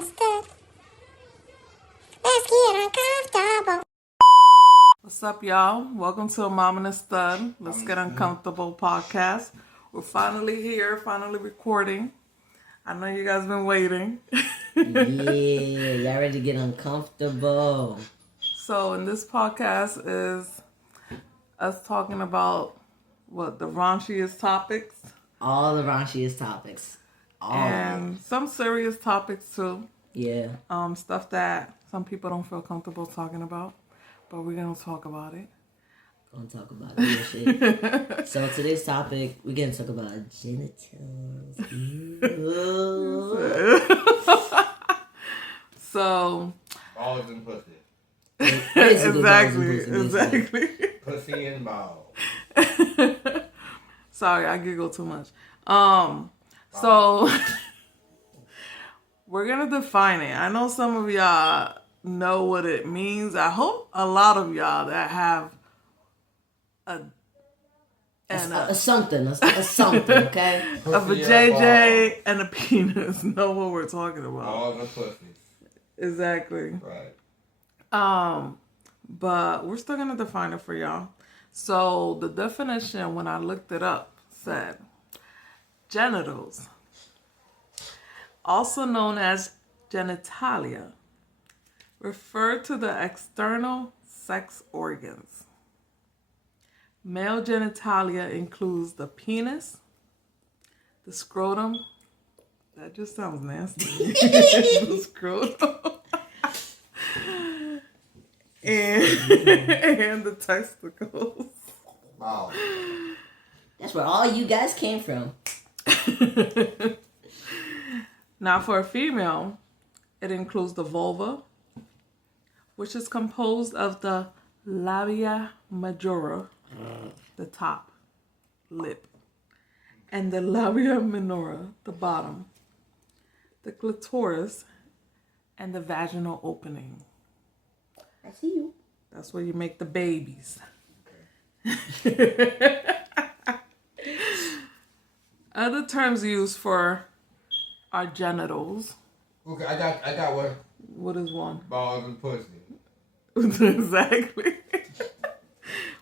stud. Let's get uncomfortable. What's up, y'all? Welcome to a Mom and a Stud. Let's Get Uncomfortable podcast. We're finally here, finally recording. I know you guys been waiting. Yeah, y'all ready to get uncomfortable. So, in this podcast is us talking about the raunchiest topics. All the raunchiest topics. And some serious topics too. Yeah. Stuff that some people don't feel comfortable talking about. But we're going to talk about it. Gonna talk about real shit. So today's topic, we're gonna talk about genitals. So balls and pussy. Exactly. Pussy and balls. Sorry, I giggle too much. So we're gonna define it. I know some of y'all know what it means. I hope a lot of y'all that have a something, okay? Of a JJ and a penis know what we're talking about. Balls and pussies. Exactly. Right. But we're still gonna define it for y'all. So the definition, when I looked it up, said genitals, also known as genitalia, refer to the external sex organs. Male genitalia includes the penis, the scrotum. That just sounds nasty. The scrotum. and the testicles. Wow. That's where all you guys came from. Now, for a female, it includes the vulva, which is composed of the labia majora, the top lip, and the labia minora, the bottom, the clitoris, and the vaginal opening. I see you. That's where you make the babies. Other terms used for our genitals. Okay, I got one. What is one? Balls and pussy. Exactly.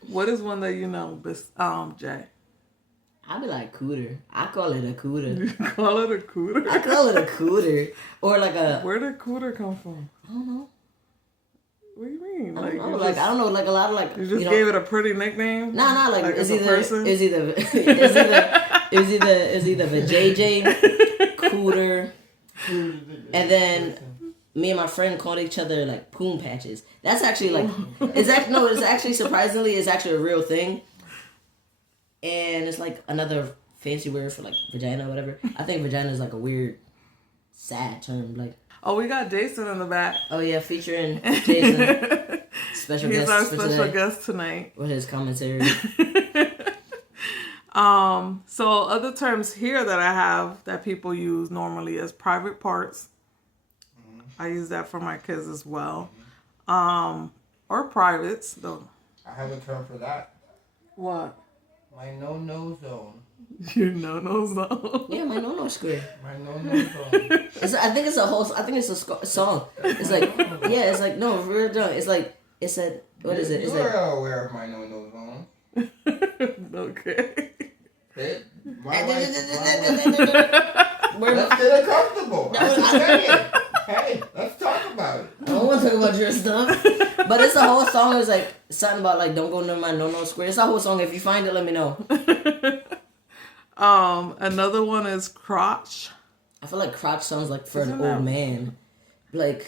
What is one that you know, Jay? I be like cooter. I call it a cooter. You call it a cooter? I call it a cooter. Or like a... Where did cooter come from? I don't know. What do you mean? I don't know. I don't know. Like a lot of like... You just gave it a pretty nickname? Nah. Like it's either the JJ, cooter, and then me and my friend called each other like poom patches. That's actually like it's actually surprisingly it's actually a real thing, and it's like another fancy word for like vagina or whatever. I think vagina is like a weird, sad term. Like, oh, we got Jason in the back. oh yeah, featuring Jason, special He's guest. our special guest tonight with his commentary. So other terms here that I have that people use normally is private parts. Mm-hmm. I use that for my kids as well. Or privates though. I have a term for that. What? My no-no zone. Your no-no zone. Yeah, my no square. My no-no zone. I think it's a song. It's like, yeah, it's like, no, we're done. It's like, it said, what is it? It's You like, are aware of my no-no zone. Okay. Let's We're get uncomfortable. I'm just saying. Hey, let's talk about it. I don't want to talk about your stuff. But it's a whole song. It's like something about like don't go near my no square. It's a whole song. If you find it, let me know. Another one is crotch. I feel like crotch sounds like for an old man. Like,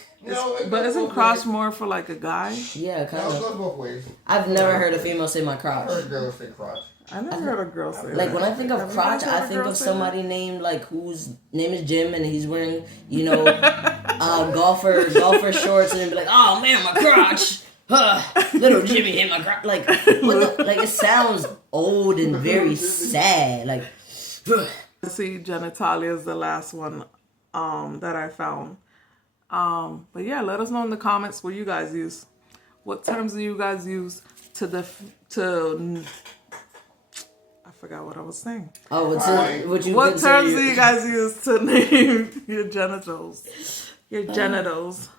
but isn't crotch more for like a guy? Yeah, kind of. of. It goes both ways. I've never heard a female say my crotch. I heard girls say crotch. I never heard a girl say like that. when I think of crotch, I think of somebody named like whose name is Jim and he's wearing golfer shorts and be like, oh man, my crotch, little Jimmy hit my crotch. Like it sounds old and very sad. Like, see, genitalia is the last one that I found. But yeah, let us know in the comments what you guys use. What terms do you guys use to I forgot what I was saying. Oh, what terms do you guys use to name your genitals? Your genitals.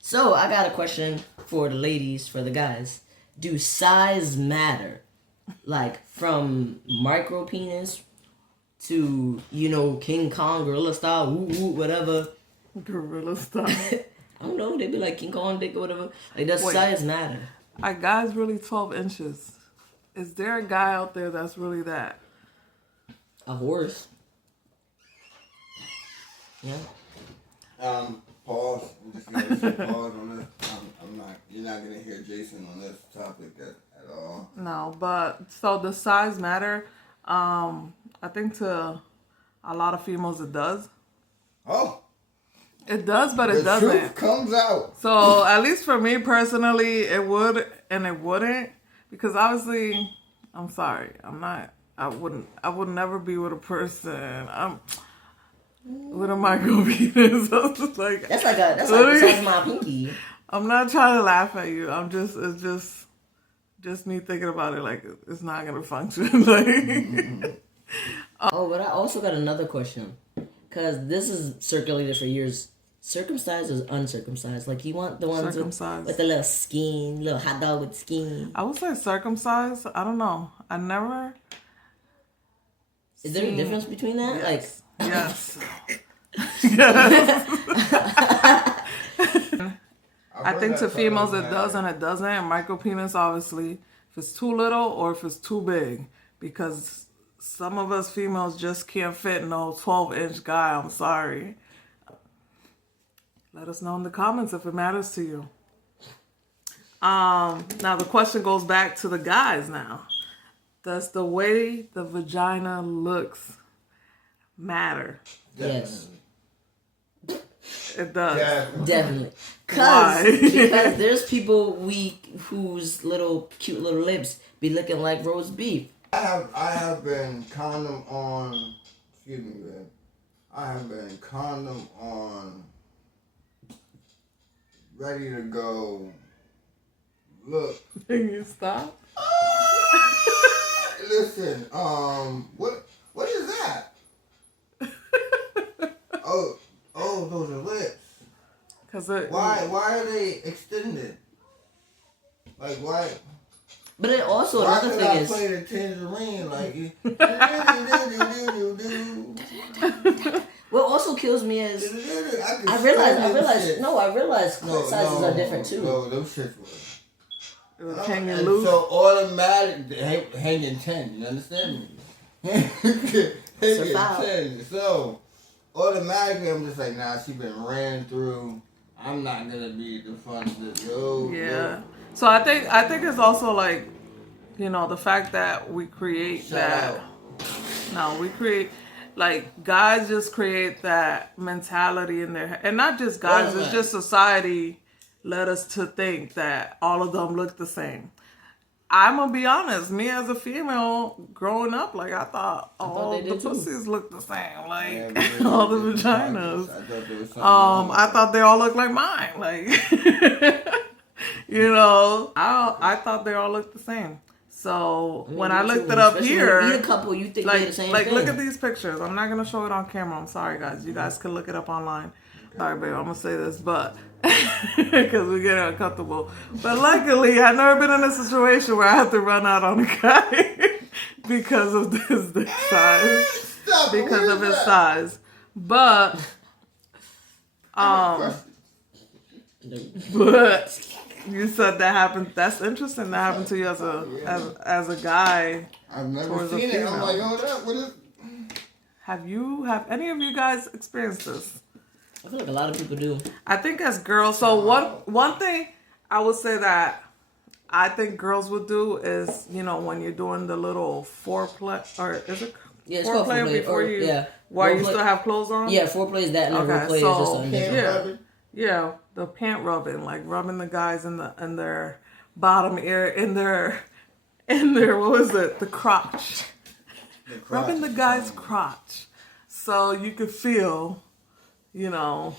So I got a question for the ladies, for the guys. Do size matter? Like from micro penis to, you know, King Kong, gorilla style, woo woo, whatever. Gorilla style. I don't know, they be like King Kong dick or whatever. Like, does Wait. size matter? A guy's really 12 inches. Is there a guy out there that's really that? A horse. Yeah. Pause. I'm just gonna say pause on this. I'm not. You're not gonna hear Jason on this topic at all. No, but so the size matter. I think to a lot of females it does. Oh. It does, but it The doesn't. truth comes out. So at least for me personally, it would and it wouldn't, because obviously, I'm sorry, I'm not. I would never be with a person. I'm with a micro penis. I'm just like That's like the size of my pinky. I'm not trying to laugh at you. It's just me thinking about it. Like it's not gonna function. Like. Oh, but I also got another question, because this is circulated for years. Circumcised or uncircumcised? Like, you want the ones with the little skin, little hot dog with skin? I would say circumcised. I don't know. I never. Is there a difference between that? Yes. Like, Yes. Yes. I think to females it does and it doesn't. And micro penis, obviously, if it's too little or if it's too big, because some of us females just can't fit no 12-inch guy. I'm sorry. Let us know in the comments if it matters to you. Now the question goes back to the guys now. Does the way the vagina looks matter? yes, It does. Yeah. definitely. Why? Because there's people whose cute little lips be looking like roast beef. I have been condom on. Excuse me, man. I have been condom on. Ready to go. Look. Can you stop? Listen. What is that? oh, those are lips. Cause Why are they extended? Like why? But it also, Why another could thing I is, play the tangerine like? what also kills me is, I realize clit sizes are different too. No, those shits were. it was hanging And loose. so automatic hanging 10, you understand me? Hanging Survive. 10. So automatically I'm just like, nah, she been ran through. I'm not gonna be the front of the yo. Yeah. So I think it's also like, you know, the fact that we create Shout that. out. No, we create, like, guys just create that mentality in their head. And not just guys, Wait a it's minute. just society led us to think that all of them look the same. I'm going to be honest, me as a female growing up, like, I thought all they the did too. pussies looked the same. Like, Yeah, all the vaginas. I thought there was something wrong with I thought they all looked like mine. Like, you know, I thought they all looked the same. So when I looked it up Especially here, when you meet a couple, you think they're the like, same like thing. look at these pictures. I'm not gonna show it on camera. I'm sorry, guys. You guys can look it up online. Sorry, babe. I'm gonna say this, but because we get uncomfortable. But luckily, I've never been in a situation where I have to run out on a guy because of his dick size, Stop it, because what of is his that? size. But but you said that happened. That's interesting. That happened to you as a guy. I've never towards a seen it. I'm female. like, oh, that what is? Have any of you guys experienced this? I feel like a lot of people do. I think as girls, so one thing I would say that I think girls would do is, you know, when you're doing the little foreplay, or is it Yeah, it's called foreplay, before or- you, yeah. while you Foreplay- still have clothes on? Yeah, foreplay is that, and Okay, then roleplay so- is just under. Pant Yeah. rubbing? Yeah, the pant rubbing, like rubbing the guys in their bottom ear, in their what was it, the crotch. The crotch Rubbing the is guy's fine. crotch, so you could feel, you know,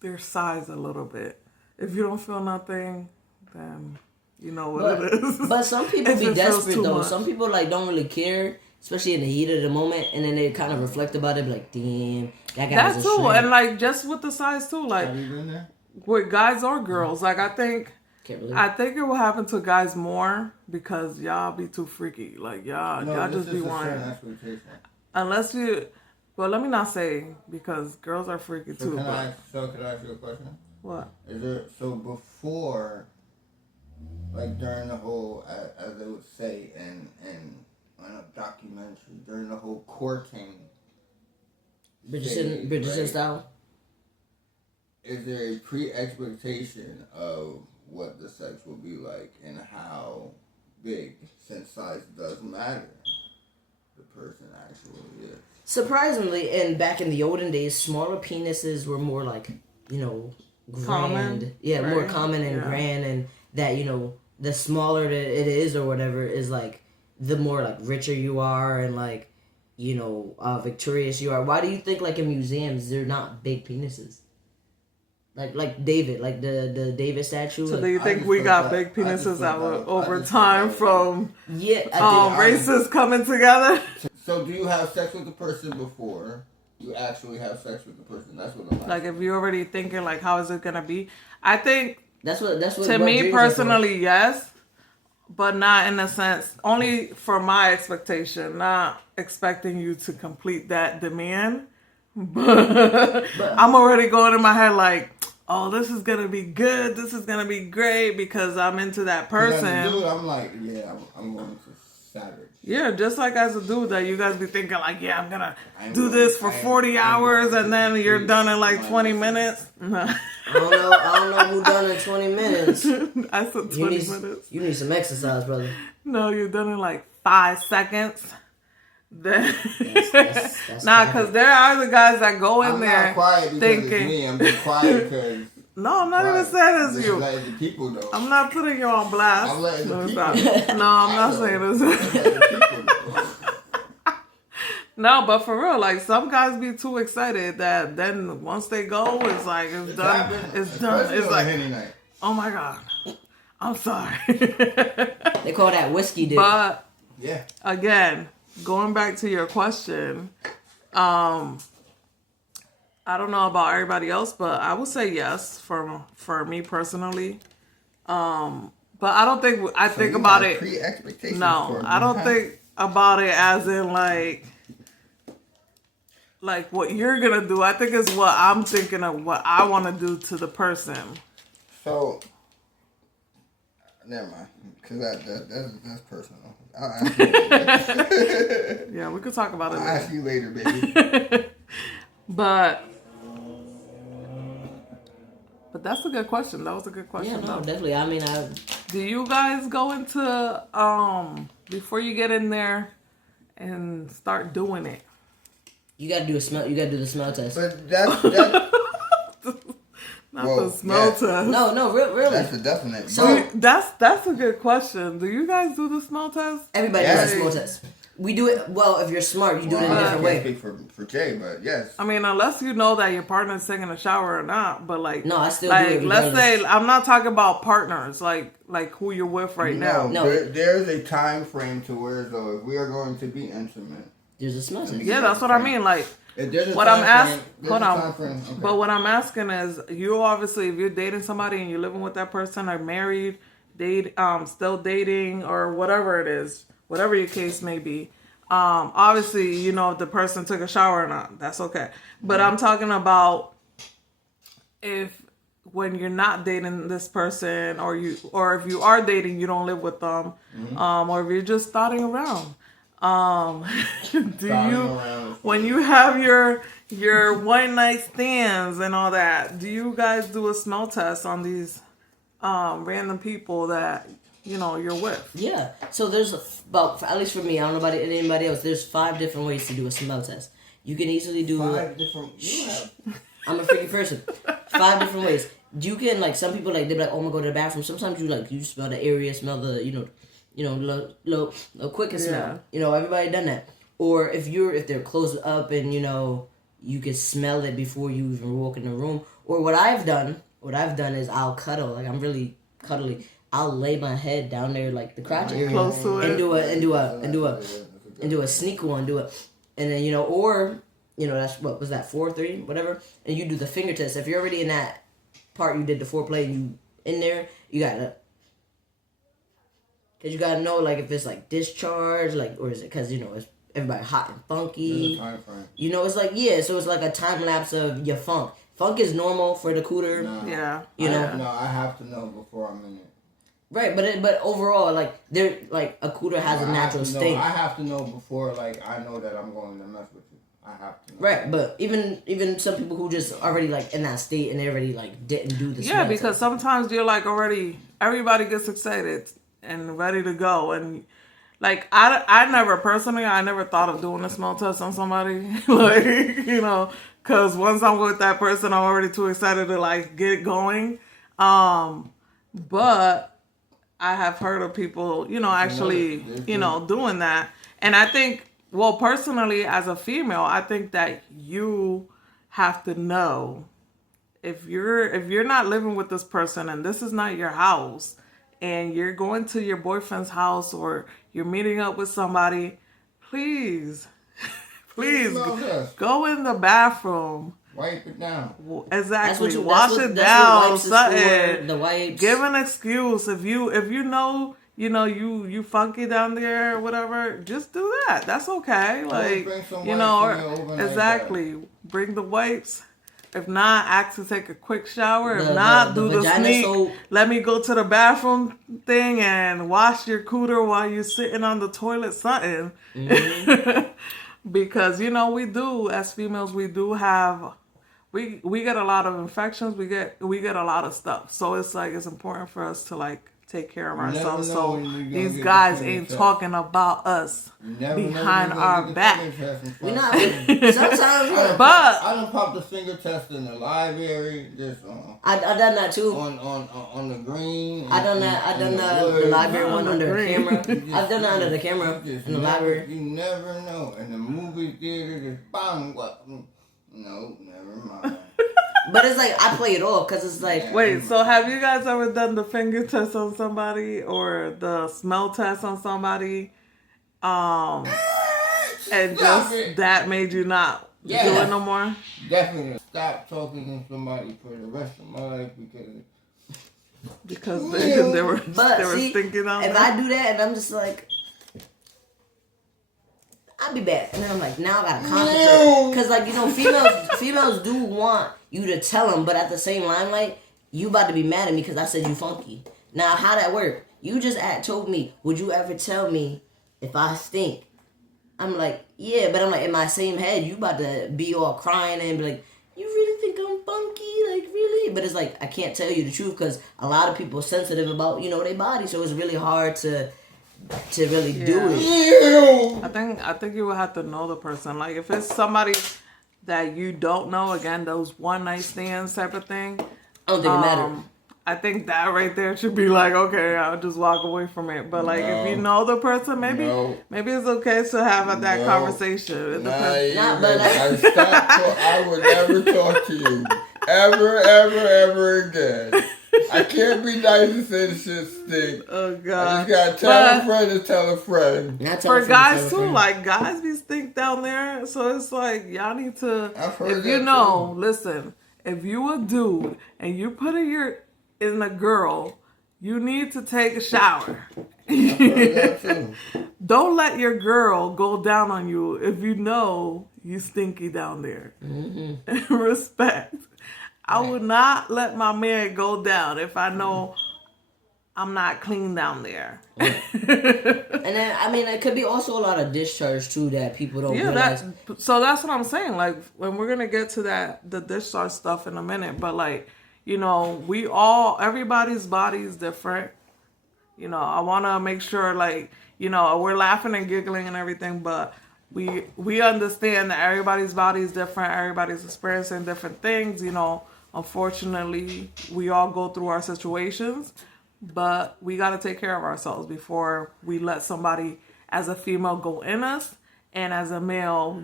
their size a little bit. If you don't feel nothing, then you know what it is. But some people If be it feels desperate too though. much. Some people like don't really care especially in the heat of the moment, and then they kind of reflect about it, be like, damn, that guy That was a too, shrimp. and like just with the size too, like Have you been there? with guys or girls. Like I think Can't believe I think it will happen to guys more because y'all be too freaky. Like y'all this just is be a certain wanting. expectation. Unless you, well, let me not say because girls are freaky So too. can But I ask you a question? what? Is there before, like during the whole, as they would say in a documentary, during the whole courting, Bridgerton, phase, Bridgerton right? style. Is there a pre-expectation of what the sex will be like and how big, since size does matter, the person actually is? Surprisingly, and back in the olden days, smaller penises were more like, grand. Common, Yeah, more right? common and Yeah. grand, and that, the smaller that it is or whatever is like, the more like richer you are and like, victorious you are. Why do you think like in museums they're not big penises? Like David, like the David statue. So like, do you I think just we thought got that- big I just penises thought out that- I over just thought time that- from yeah, I think races coming together? So do you have sex with the person before you actually have sex with the person? That's what I'm asking. Like if you're already thinking like how is it gonna be? I think that's what to what me dreams are for. personally, yes, but not in a sense. Only for my expectation, not expecting you to complete that demand. But I'm already going in my head like, oh, this is gonna be good. This is gonna be great because I'm into that 'Cause as a person. dude, I'm like, yeah, I'm going to savage. Yeah, just like as a dude that you guys be thinking like, yeah, I'm gonna I'm do going- this for I am- 40 I'm hours going and to then you're complete done in like my 20 mission. minutes. No. I don't know who done in 20 minutes. I said 20 You need, minutes. you need some exercise, brother. No, you're done in like 5 seconds. Then That's nah, because there are the guys that go in I'm there not quiet because thinking. it's me. I'm just quiet because. No, I'm not even saying it's you. Letting the people know. I'm not putting you on blast. I'm letting the No, it's people not. No, I'm not saying I'm this. letting the people know. No, but for real, like some guys be too excited that then once they go, it's like it's done. happened, It's done. especially It's on like, Henny night. oh my god, I'm sorry. They call that whiskey dick. But Yeah. again, going back to your question, I don't know about everybody else, but I would say yes for me personally. But I don't think I So think you about got it. Pre-expectations No, for me, I don't huh? think about it as in like what you're gonna do. I think it's what I'm thinking of what I want to do to the person. So, never mind, because that's personal. I'll ask you later. Yeah, we could talk about it I'll later. ask you later, baby. But that's a good question. That was a good question. Yeah, no, though. definitely. I mean, Do you guys go into before you get in there and start doing it? you gotta do a smell. You gotta do the smell test. But that's Not Well, the smell yeah. test. No, really. that's a definite. So- That's a good question. Do you guys do the smell test? Everybody Yeah. does a smell test. We do it. Well, if you're smart, you do it in a I different can't way. speak for Jay, but yes. I mean, unless you know that your partner's taking a shower or not, but like, No, I still do like, it let's regardless. say I'm not talking about partners, like who you're with right now. No. There's a time frame to where though if we are going to be intimate, There's a smell test. Yeah, that's what I mean. Like, if there's a what time I'm asking, frame, there's hold a on. time frame, okay. But what I'm asking is, you obviously, if you're dating somebody and you're living with that person, or married, still dating, or whatever it is, whatever your case may be. Obviously, you know if the person took a shower or not. That's okay. But I'm talking about when you're not dating this person, or if you are dating, you don't live with them, or if you're just starting around. When you have your one night stands and all that, do you guys do a smell test on these random people that you're with? Yeah. So there's about, at least for me, I don't know about anybody else. There's 5 different ways to do a smell test. You can easily do. 5 different. You have. I'm a freaky person. 5 different ways. You can, like, some people, like, they're like, oh, I'm gonna go to the bathroom. Sometimes you smell the area, smell the, little quicker smell. Everybody done that. Or if they're close up and, you can smell it before you even walk in the room. Or what I've done is I'll cuddle. Like, I'm really cuddly. I'll lay my head down there, like, the crotch area. Close to it. And do a and do a sneak one, do it, and then or that's what was that 4-3 whatever, and you do the finger test. If you're already in that part, you did the foreplay, you in there, you gotta. Cause you gotta know like if it's like discharge, like or is it cause it's everybody hot and funky. It's like so it's like a time lapse of your funk. Funk is normal for the cooter. No. Yeah. No, I have to know before I'm in it. Right, but overall like there like a cooter has a natural stink. I have to know before like I know that I'm going to mess with you. I have to know. Right, but even some people who just already like in that state and they already like didn't do the Yeah, because sometimes you're like already everybody gets excited and ready to go, and like I never thought of doing a smell test on somebody, like because once I'm with that person, I'm already too excited to like get it going. But I have heard of people, actually, doing that, and I think, well, personally, as a female, I think that you have to know if you're not living with this person and this is not your house, and you're going to your boyfriend's house or you're meeting up with somebody, please go in the bathroom. Wipe it down. Exactly. Wash it down. Something. The wipes. Give an excuse. If you know you funky down there or whatever, just do that. That's okay. Like exactly. Bring the wipes. If not, ask to take a quick shower. If not, do the sneak. Soap. Let me go to the bathroom thing and wash your cooter while you're sitting on the toilet, something. Mm-hmm. Because we do, as females, we do have, we get a lot of infections. We get a lot of stuff. So it's like it's important for us to like take care of ourselves. So these guys ain't talking about us behind our back. We not. Sometimes, but I done popped the finger test in the library. Just I done that too. On the green. I done that. I done the library one under the camera. I've done that under the camera in the library. You never know. In the movie theater, just bang. What? No, never mind. But it's like I play it off because it's like. Wait, so have you guys ever done the finger test on somebody or the smell test on somebody? And just that made you not do it no more? Definitely stop talking to somebody for the rest of my life because they were stinking on. If I do that and I'm just like. I'll be back. And then I'm like, now I gotta concentrate. Because, like, females do want you to tell them, but at the same limelight, you about to be mad at me because I said you funky. Now, how that work? You just told me, would you ever tell me if I stink? I'm like, yeah, but I'm like, in my same head, you about to be all crying and be like, you really think I'm funky? Like, really? But it's like, I can't tell you the truth because a lot of people are sensitive about, their body, so it's really hard to really do it. I think you would have to know the person. Like if it's somebody that you don't know, again, those one night stands type of thing. I don't think it matters. I think that right there should be like, okay, I'll just walk away from it. But like if you know the person, maybe it's okay to have that conversation. I would never talk to you ever again. I can't be nice and say the shit stink. Oh God! I just gotta tell a friend to tell a friend. For guys too, like guys be stink down there, so it's like y'all need to. I've heard that listen, if you a dude and you put in a girl, you need to take a shower. I've heard that too. Don't let your girl go down on you if you know you stinky down there. Mm-hmm. Respect. I would not let my man go down if I know I'm not clean down there. And then, it could be also a lot of discharge, too, that people don't realize. So that's what I'm saying. Like, when we're going to get to the discharge stuff in a minute. But, like, everybody's body is different. I want to make sure, like, we're laughing and giggling and everything, but we understand that everybody's body is different. Everybody's experiencing different things, Unfortunately, we all go through our situations, but we got to take care of ourselves before we let somebody as a female go in us, and as a male,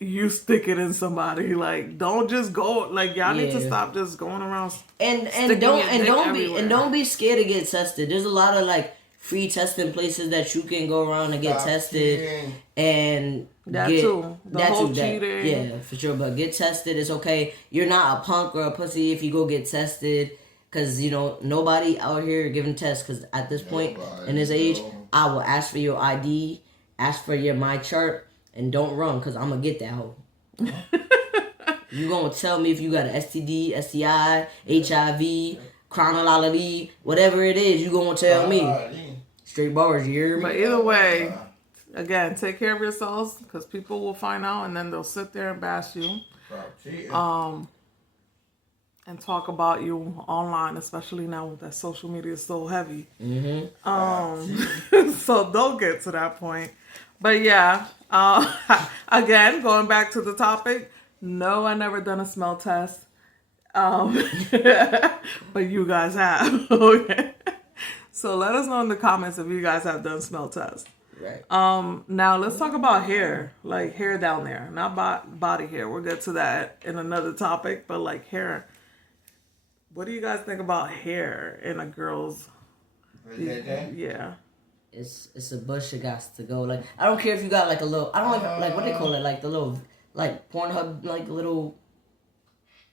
you stick it in somebody. Like, don't just go. Like, y'all need to stop just going around. And don't be scared to get tested. There's a lot of like free testing places that you can go around and get Stop tested cheating. and That get too. The whole cheating. yeah, for sure. But get tested. It's okay. You're not a punk or a pussy if you go get tested. Cause nobody out here giving tests. Cause at this point in this age, I will ask for your ID, ask for your my chart, and don't run. Cause I'm gonna get that hoe. You gonna tell me if you got an STD, STI, HIV, chronology, whatever it is. You gonna tell me. Straight bars, you hear me? But either way, again, take care of yourselves because people will find out and then they'll sit there and bash you. Stop cheating. And talk about you online, especially now that social media is so heavy. So don't get to that point. But yeah, again, going back to the topic, no, I never done a smell test. But you guys have. Okay. So let us know in the comments if you guys have done smell tests. Right. Now let's talk about hair, like hair down there, not body hair. We'll get to that in another topic, but like hair. What do you guys think about hair in a girl's? Yeah. It's a bush that got to go. Like I don't care if you got like a little. I don't like what they call it, like the little like Pornhub like little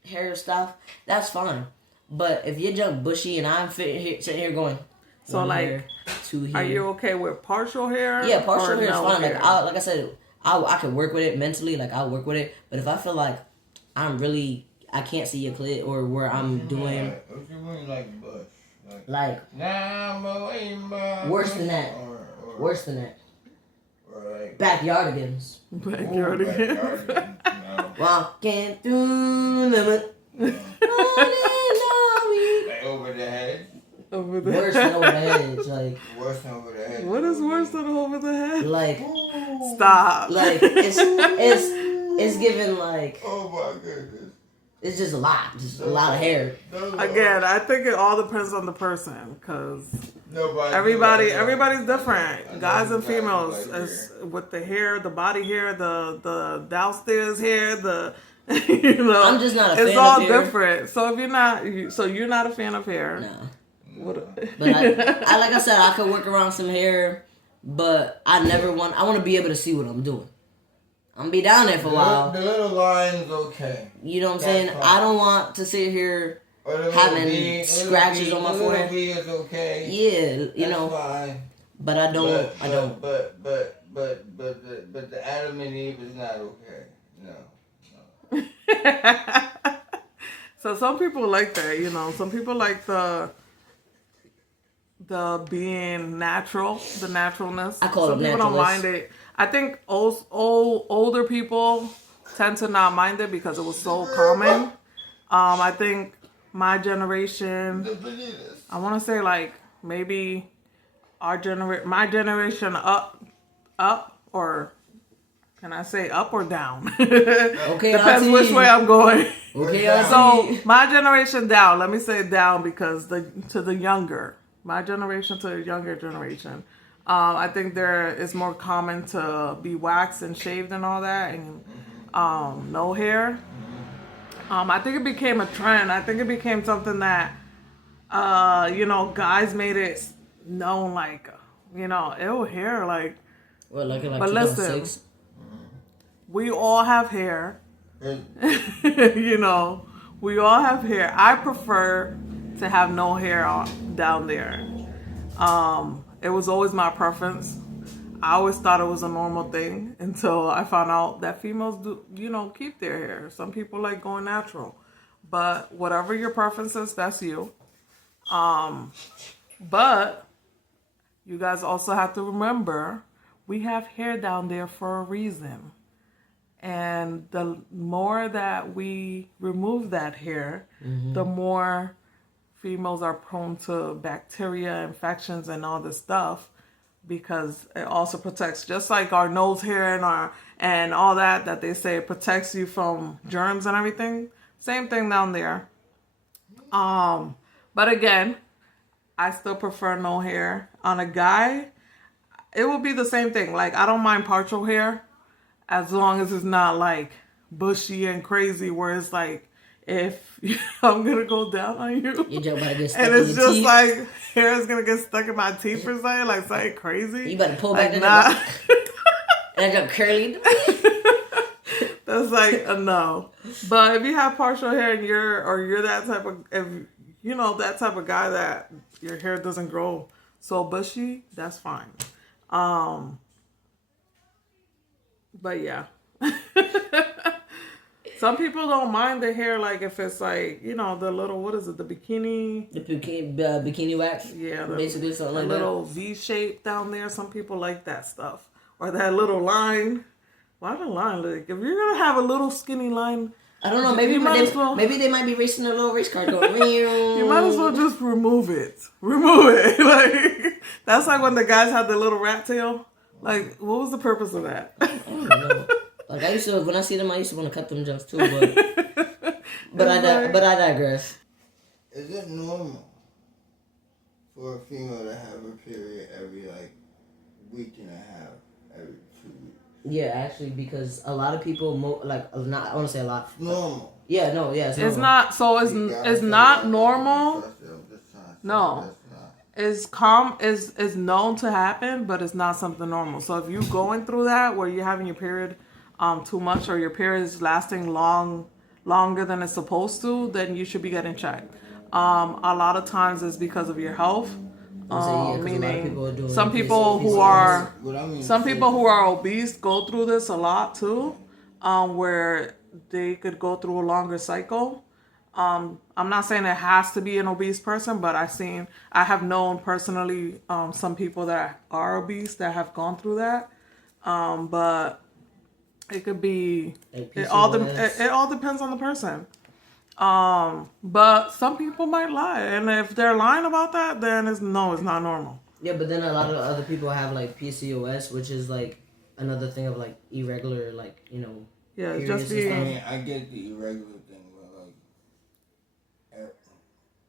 hair stuff. That's fine. But if you're just bushy and I'm sitting here going. So like, hair, two hair. Are you okay with partial hair? Yeah, partial hair is fine. Hair? Like I said, I can work with it mentally. Like I'll work with it. But if I feel like I can't see your clit or where I'm doing. What you mean like bush? Like worse than that. Worse than that. Or like Backyardigans. Backyardigans. No. Walking through the Like over the head. Over the worse than over the head. Like Worse than over the head. What is worse than over the head? like Stop. like it's giving like Oh my goodness. it's just a lot of hair. No. Again, I think it all depends on the person because Nobody. everybody's different. Guys and some guys females, like as with the hair, the body hair, the downstairs hair, the you know. I'm just not a It's fan all of hair. different. So if you're not, you're not a fan of hair. No. What? But I like I said, I could work around some hair, but I want to be able to see what I'm doing. I'm gonna be down there for a while. The little line's okay. You know what I'm That's saying? fine. I don't want to sit here Or the having little V, scratches on my the little forehead. V is okay. Yeah, That's know. fine. But I don't. But the Adam and Eve is not okay. No. So some people like that, Some people like the being natural, the naturalness. I call some it people don't naturalist. mind it. I think older people tend to not mind it because it was so common. I think my generation, I want to say like maybe my generation up, or can I say up or down? Okay, Depends Auntie. which way I'm going. Okay, So Auntie. my generation down. Let me say down because my generation to the younger generation. I think there is more common to be waxed and shaved and all that, and no hair. I think it became a trend. I think it became something that guys made it known, like ew, hair, like. Well, like in But 2006. We all have hair. We all have hair. I prefer to have no hair down there. It was always my preference. I always thought it was a normal thing until I found out that females do, keep their hair. Some people like going natural. But whatever your preference is, that's you. But you guys also have to remember, we have hair down there for a reason. And the more that we remove that hair, the more females are prone to bacteria, infections, and all this stuff, because it also protects, just like our nose hair and all that they say it protects you from germs and everything. Same thing down there. But again, I still prefer no hair. On a guy, it will be the same thing. Like, I don't mind partial hair as long as it's not like bushy and crazy where it's like if I'm gonna go down on you, Your joke about to get stuck and in it's your just teeth. like hair is gonna get stuck in my teeth or something, like something crazy. You better pull back like, that nah. and I got curly. That's like a no. But if you have partial hair and you're that type of, if you know that type of guy that your hair doesn't grow so bushy, that's fine. But yeah. Some people don't mind the hair, like if it's like, you know, the little, what is it, the bikini? The bikini wax. Yeah, Basically something like a that. little V shape down there. Some people like that stuff. Or that little line. Why the line? Like, if you're gonna have a little skinny line, I don't know. maybe Maybe they might be racing a little race car going. You might as well just remove it. Remove it. Like, that's like when the guys had the little rat tail. Like, what was the purpose of that? I don't know. Like I used to, when I see them, I used to want to cut them jumps too. But I digress. Is it normal for a female to have her period every like week and a half, every 2 weeks? Yeah, actually, because a lot of people, not I want to say a lot. Normal. Yeah, no, yeah, It's not. So it's not normal. No. Is known to happen, but it's not something normal. So if you're going through that where you're having your period too much, or your period is lasting longer than it's supposed to, then you should be getting checked. A lot of times it's because of your health. Meaning some people who are obese go through this a lot too, where they could go through a longer cycle. I'm not saying it has to be an obese person, but I have known personally some people that are obese that have gone through that. But it could be it all depends on the person. But some people might lie, and if they're lying about that, then it's not normal. Yeah, but then a lot of other people have like PCOS, which is like another thing of like irregular, like, you know. Yeah, it's just being. I mean, I get the irregular thing,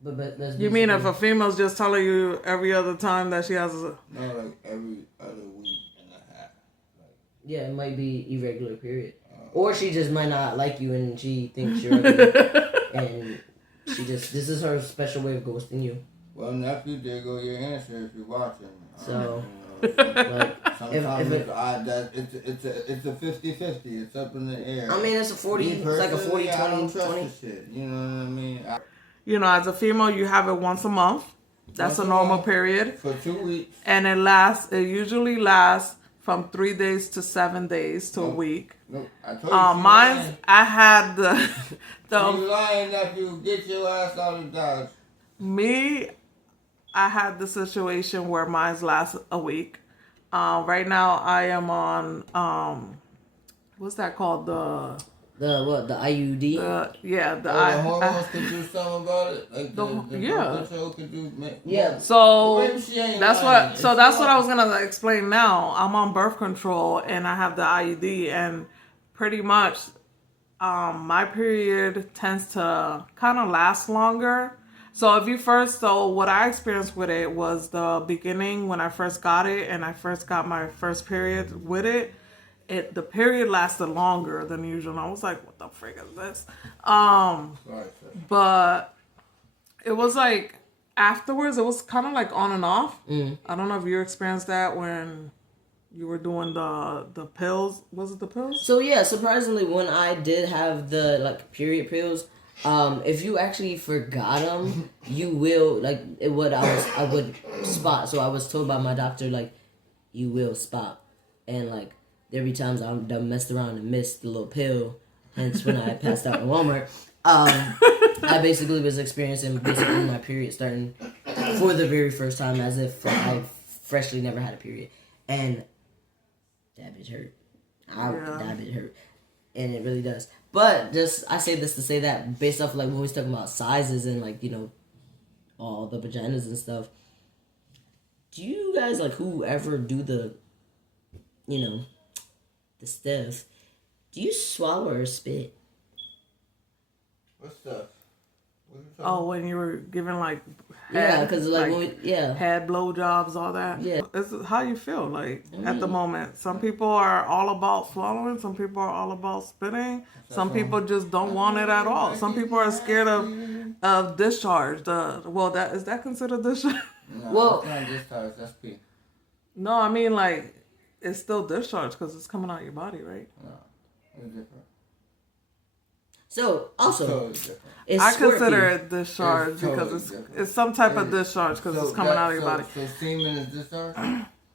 but like. But you mean if a female's just telling you every other time that she has a. No, like every other week and a half. Like. Yeah, it might be irregular period. Or she just might not like you and she thinks you're ugly. And this is her special way of ghosting you. Well, nephew, there go your answer if you're watching. So, sometimes it's a 50-50. It's up in the air. I mean, it's a 40, it's like a 40, 20, 20. Shit, you know what I mean? You know, as a female, you have it once a month. That's a normal period. For 2 weeks. And it usually lasts from 3 days to 7 days to a week. Nope. I told you. I had the you lying, nephew. Get your ass out of Dodge. I had the situation where mine lasts a week. Right now I am on what's that called? The IUD? The hormones could do something about it. Like the could do. Yeah. So that's what I was gonna explain now. I'm on birth control and I have the IUD, and pretty much my period tends to kind of last longer. So what I experienced with it was the beginning when I first got it, and I first got my first period with it. The period lasted longer than usual. And I was like, what the frick is this? But it was like afterwards, it was kind of like on and off. I don't know if you experienced that when you were doing the pills. Was it the pills? So yeah, surprisingly, when I did have the like period pills, if you actually forgot them, you will I would spot. So I was told by my doctor, like, you will spot, and like. There be times I done messed around and missed the little pill. Hence, when I passed out in Walmart, I basically was experiencing my period starting for the very first time, as if I freshly never had a period, and that bitch hurt. That bitch hurt, and it really does. But I say this to say that based off like when we was talking about sizes and like, you know, all the vaginas and stuff. Do you guys like whoever do the, you know, the stuff, do you swallow or spit? What stuff? Oh, when you were giving like Yeah, because like, when we, yeah. head blowjobs, all that. Yeah. It's how you feel like at the moment. Some people are all about swallowing. Some people are all about spitting. Some people just don't want it at all. Some people are scared of discharge. That is that considered discharge? No, Well- that's not discharge. That's pee. No, I mean like it's still discharge because it's coming out your body, right? No, it's different. So also, Totally different. it's I squirt consider pee. it discharge It's totally because different. it's some type of discharge because it's coming out of your body. So semen is discharge?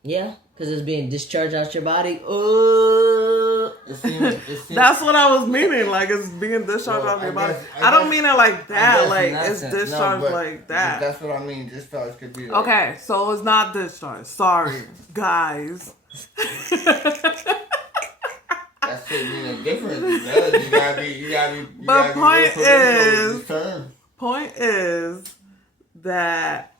Yeah, because it's being discharged out your body. It's semen. That's what I was meaning. Like it's being discharged out of your body. I don't mean it like that. Like it's discharged like that. That's what I mean. Discharge could be like. Okay, so it's not discharge. Sorry, guys. That shit mean a difference. It does. You gotta be. But point is- this term. Point is that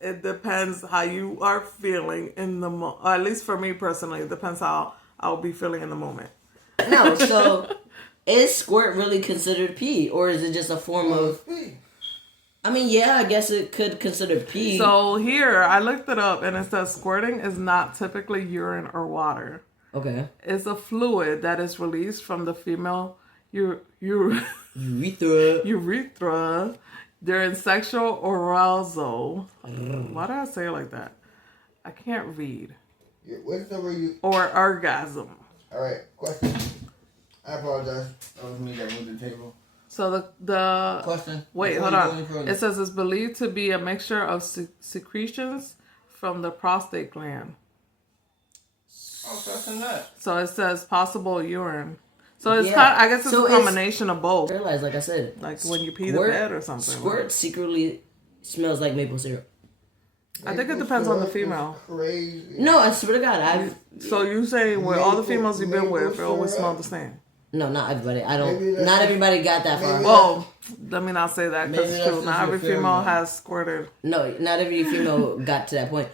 it depends how you are feeling in the moment. At least for me personally, it depends how I'll be feeling in the moment. No, so is squirt really considered pee, or is it just a form of? I mean, yeah, I guess it could consider pee. So here, I looked it up and it says squirting is not typically urine or water. Okay. It's a fluid that is released from the female Urethra. urethra during sexual arousal. Why did I say it like that? I can't read. What's the word you? Or orgasm. All right. Question. I apologize. That was me that moved the table. So the Question. wait, Before hold you go on. any further. It says it's believed to be a mixture of secretions from the prostate gland. Oh, so that's a nut. So it says possible urine. So it's Yeah. kind. I guess it's So a combination of both. I realize, like I said, Like when you pee the squirt- bed or something. Squirt secretly smells like maple syrup. I think it depends on the female. Crazy. No, I swear to God, So you say with all the females you've been with, it Maple always syrup. smell the same. no, not everybody. I Maybe don't. that's Not just- everybody got that far. maybe Well, let me not say that Maybe because it's that's true. just Not every your female pheromone. has squirted. No, not every female got to that point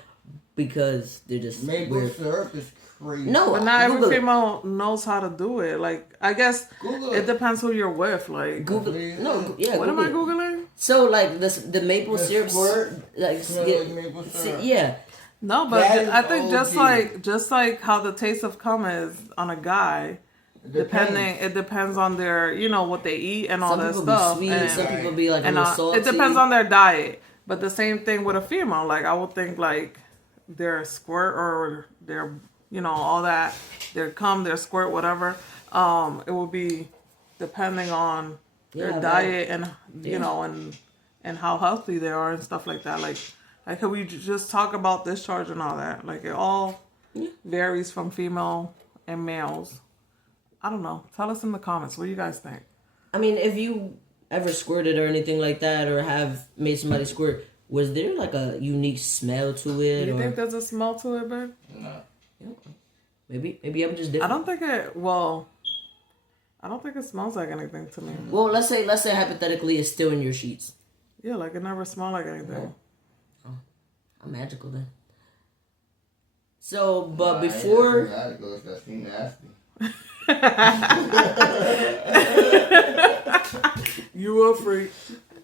because they're just Maple weird. syrup is crazy. No, But not every Google it. female knows how to do it. Like I guess Google it it. depends who you're with. Like Google. No, yeah. what am I Google it. googling? So like the maple The syrup, squirt like smell yeah, like maple syrup. yeah. No, but That is I think OG. just like how the taste of cum is on a guy, it depends on their what they eat and all Some that people stuff. be sweet, and, some people be like a and little salty. it depends on their diet. But the same thing with a female. Like I would think like their squirt or their all that, their cum, their squirt, whatever. It will be depending on their Yeah, diet and Yeah. and how healthy they are and stuff like that. Like can we just talk about discharge and all that? Like it all varies from female and males. I don't know. Tell us in the comments. What do you guys think? I mean, if you ever squirted or anything like that, or have made somebody squirt, was there like a unique smell to it, Do you or think there's a smell to it, babe? maybe I'm just I different? don't think it. Well, I don't think it smells like anything to me. Well, let's say hypothetically it's still in your sheets. Yeah, like it never smelled like anything. I'm magical then. So, but Nah, before. that's nasty. You a freak.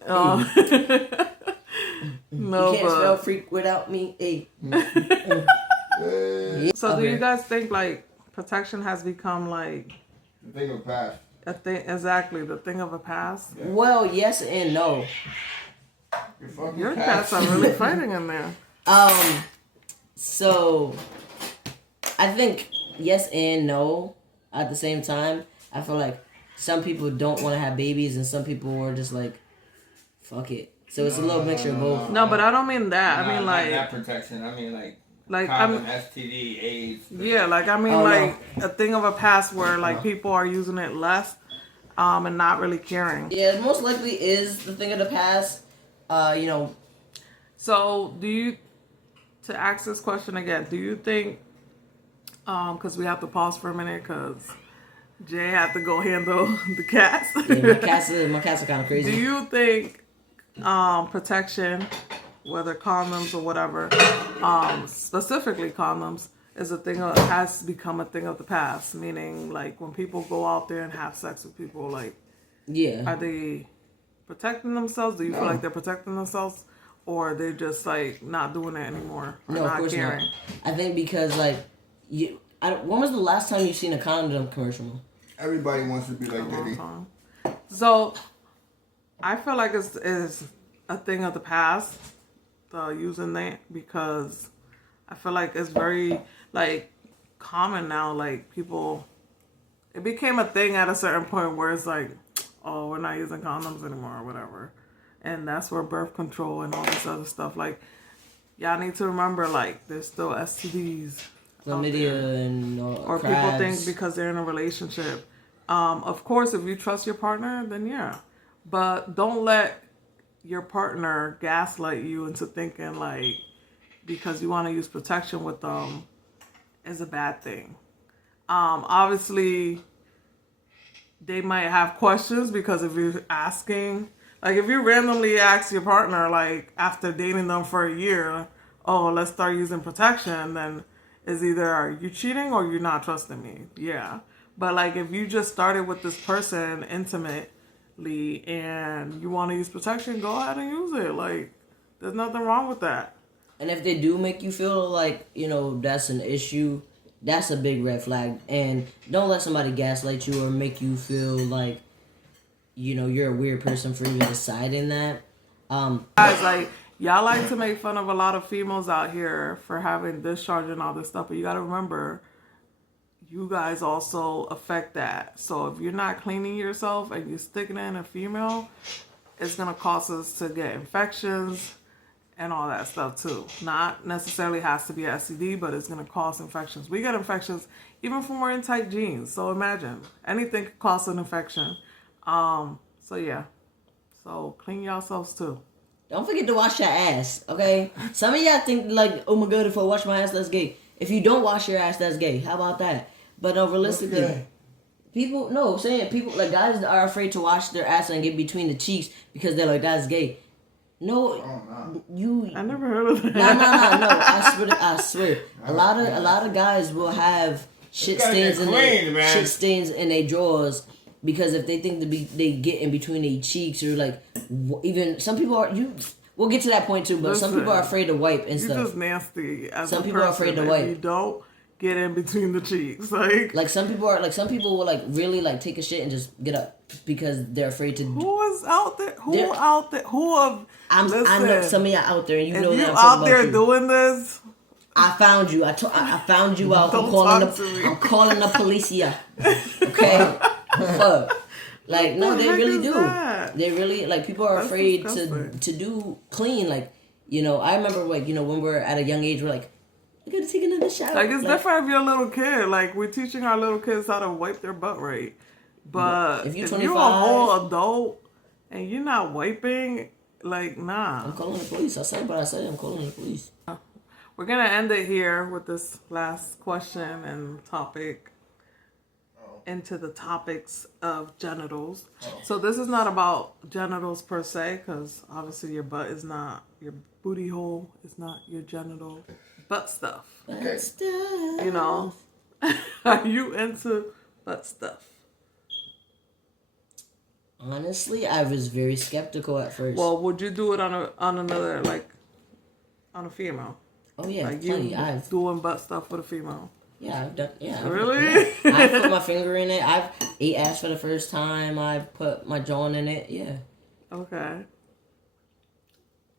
No, You can't spell but freak without me. Hey. so do Okay. you guys think like protection has become like The thing of past. a thing? Exactly, the thing of a past. Well, yes and no. Your fucking Your past. cats are really fighting in there. So I think yes and no at the same time. I feel like some people don't want to have babies and some people are just like, fuck it. So it's a little mixture of both. No, but I don't mean that. I mean not like that protection. I mean like common I'm STD, AIDS. yeah, like I mean Oh, no. like a thing of a past where like people are using it less and not really caring. Yeah, most likely is the thing of the past. So, to ask this question again, do you think, because we have to pause for a minute because Jay had to go handle the cats. Yeah, my cats are kind of Do crazy. you think protection, whether condoms or whatever, specifically condoms, has become a thing of the past? Meaning, like, when people go out there and have sex with people, like, Yeah. are they protecting themselves? Do you feel like they're protecting themselves, or they're just like not doing it anymore? Or No, of not course caring? not. I think because like when was the last time you seen a condom commercial? Everybody wants to be like Diddy. So I feel like it's a thing of the past, using that, because I feel like it's very like common now. Like people, it became a thing at a certain point where it's like, oh, we're not using condoms anymore or whatever, and that's where birth control and all this other stuff. Like, y'all need to remember, like, there's still STDs, Chlamydia and or crabs. people think because they're in a relationship. Of course, if you trust your partner, then yeah, but don't let your partner gaslight you into thinking like because you want to use protection with them is a bad thing. Obviously, they might have questions because if you're asking, like if you randomly ask your partner, like after dating them for a year, oh, let's start using protection, then it's either are you cheating or you're not trusting me. Yeah. But like if you just started with this person intimately and you want to use protection, go ahead and use it. Like there's nothing wrong with that. And if they do make you feel like, that's an issue, that's a big red flag. And don't let somebody gaslight you or make you feel like, you're a weird person for even deciding that. Guys, like, y'all like to make fun of a lot of females out here for having discharge and all this stuff, but you got to remember, you guys also affect that. So if you're not cleaning yourself and you're sticking it in a female, it's going to cause us to get infections and all that stuff too. Not necessarily has to be an STD, but it's going to cause infections. We get infections even from wearing tight jeans. So imagine, anything could cause an infection. So yeah. So clean yourselves too. Don't forget to wash your ass, okay? Some of y'all think like, oh my god, if I wash my ass, that's gay. If you don't wash your ass, that's gay. How about that? But realistically, people like guys are afraid to wash their ass and get between the cheeks because they're like, that's gay. No, I never heard of that. No. I swear. A lot of guys will have shit stains in their drawers because if they think they get in between their cheeks or like even some people are We'll get to that point too, but some people are afraid to wipe and stuff. You're just nasty. Some people are afraid to wipe. You don't get in between the cheeks, like some people will like really like take a shit and just get up because they're afraid to. Who is out there? Who out there? Who of? I know some of y'all out there, and you know if that you I'm out there about you. doing this. I found you. I found you out. I'm calling the police here. Okay. Fuck. Like no, they really do. That? They really like people are afraid to do clean. Like I remember like when we're at a young age, we're like, I gotta take another shower. Like it's different if you're a little kid. Like we're teaching our little kids how to wipe their butt right. But if you're a whole adult and you're not wiping, like nah. I'm calling the police. I said what I said. I'm calling the police. We're gonna end it here with this last question and topic. Into the topics of genitals. So this is not about genitals per se, because obviously your butt is not, your booty hole is not your genital. Butt stuff. Butt stuff. Are you into butt stuff? Honestly, I was very skeptical at first. Well, would you do it on another, like, on a female? Oh yeah, like plenty. you doing butt stuff with a female? Yeah, I've done. Yeah. Really? I put my finger in it. I've ate ass for the first time. I've put my jaw in it. Yeah. Okay.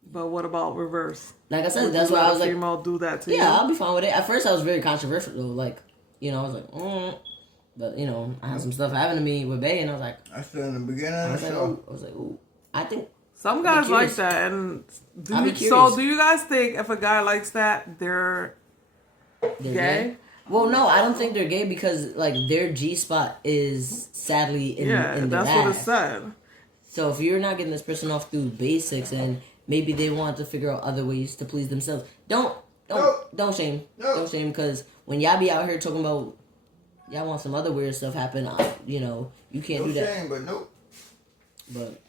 But what about reverse? Like I said, that's why I was like, female do that to you? Yeah, I'll be fine with it. At first, I was very controversial though. Like, I was like, but I had some stuff happen to me with Bay, and I was like, I said in the beginning of the show. I was like, ooh, I think some guys like that, and do you guys think if a guy likes that, they're gay? Well, no, I don't think they're gay because like their G spot is sadly in their that's ass. what it said. So if you're not getting this person off through basics and maybe they want to figure out other ways to please themselves, don't shame, don't shame because when y'all be out here talking about y'all want some other weird stuff happen, you can't do that. Shame, but nope. But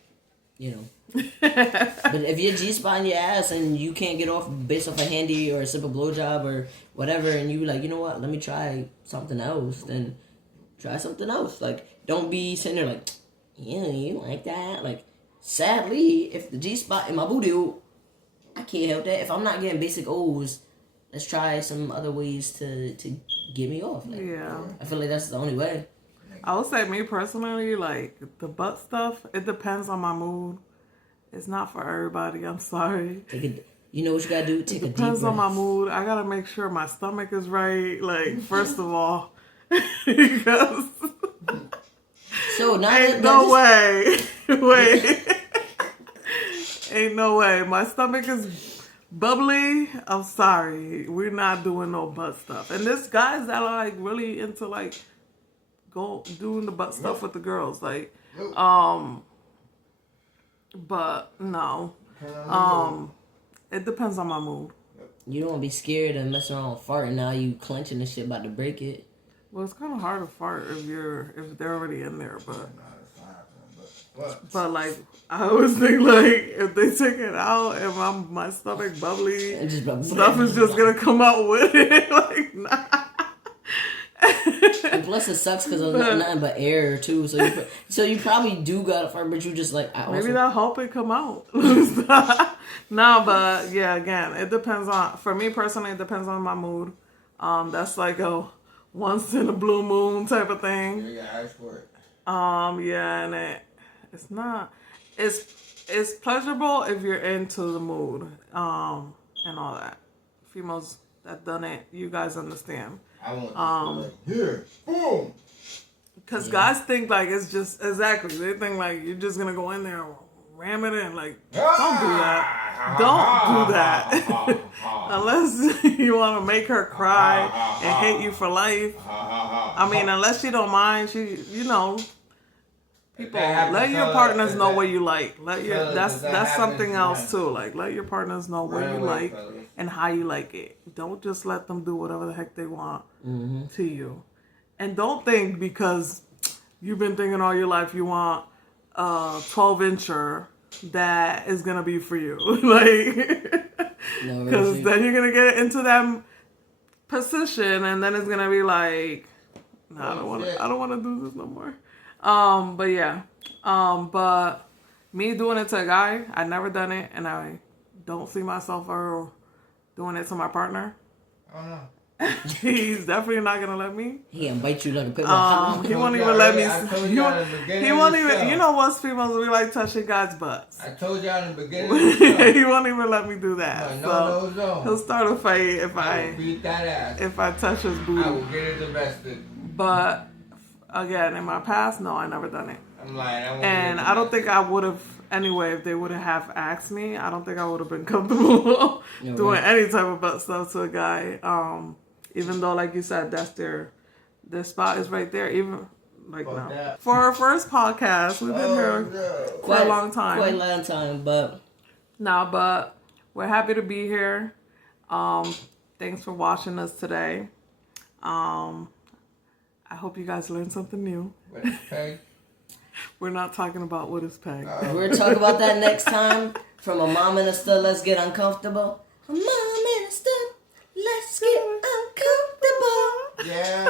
but if you're G-spot in your ass and you can't get off based off a handy or a simple blowjob or whatever, and you like, you know what, let me try something else, then try something else. Like, don't be sitting there like, you like that? Like, sadly, if the G spot in my booty, I can't help that. If I'm not getting basic O's, let's try some other ways to get me off. Like, Yeah. I feel like that's the only way. I would say me personally, like the butt stuff, it depends on my mood. It's not for everybody. I'm sorry. You know what you gotta do? Take a deep breath. Depends on my mood. I gotta make sure my stomach is right. Like, first of all, because So now ain't no way. Wait. Ain't no way. My stomach is bubbly. I'm sorry. We're not doing no butt stuff. And there's guys that are like really into like doing the butt stuff with the girls. Like, but no. It depends on my mood. You don't want to be scared and mess around farting. Now you clenching the shit about to break it. Well, it's kind of hard to fart if they're already in there, but like I always think like if they take it out and my stomach bubbly, stuff is just gonna come out with it. Like nah. And plus it sucks because there's nothing but air too. So you probably do got a fart, but you just like maybe that'll help it come out. No, but yeah, again, it depends on. For me personally, it depends on my mood. That's like a once in a blue moon type of thing. You gotta ask for it. Yeah, and it's not. It's pleasurable if you're into the mood, and all that. Females that done it, you guys understand. I want like, here, boom. Because guys think like it's just exactly. They think like you're just gonna go in there and ram it in. Like, don't do that. Don't do that. Unless you want to make her cry and hate you for life. I mean, unless she don't mind, people let your partners know what you like. That's something else too. Like, let your partners know what you like and how you like it. Don't just let them do whatever the heck they want to you. And don't think because you've been thinking all your life you want a 12-incher that is gonna be for you. Like, because then you're gonna get into that position, and then it's gonna be like, nah, I don't want to do this no more. But yeah, but me doing it to a guy, I never done it, and I don't see myself ever doing it to my partner. I don't know. He's definitely not gonna let me. He gonna bite you like a pit bull. He won't even let me. He won't even. You know what, females, we like touching guys' butts. I told y'all in the beginning. He won't even let me do that. No. He'll start a fight if I will beat that ass. if I touch his booty. I will get it arrested. But again, in my past, no, I never done it. I'm lying. And I don't think I would have anyway if they would have asked me. I don't think I would have been comfortable doing any type of butt stuff to a guy. Even though, like you said, that's their spot is right there. Even like now. That. For our first podcast, we've been here for a long time. Quite a long time, but but we're happy to be here. Thanks for watching us today. I hope you guys learned something new. What is peg? We're not talking about what is peg. we'll talk about that next time. From a mom and a stud, let's get uncomfortable. A mom and a stud, let's get uncomfortable. Yeah.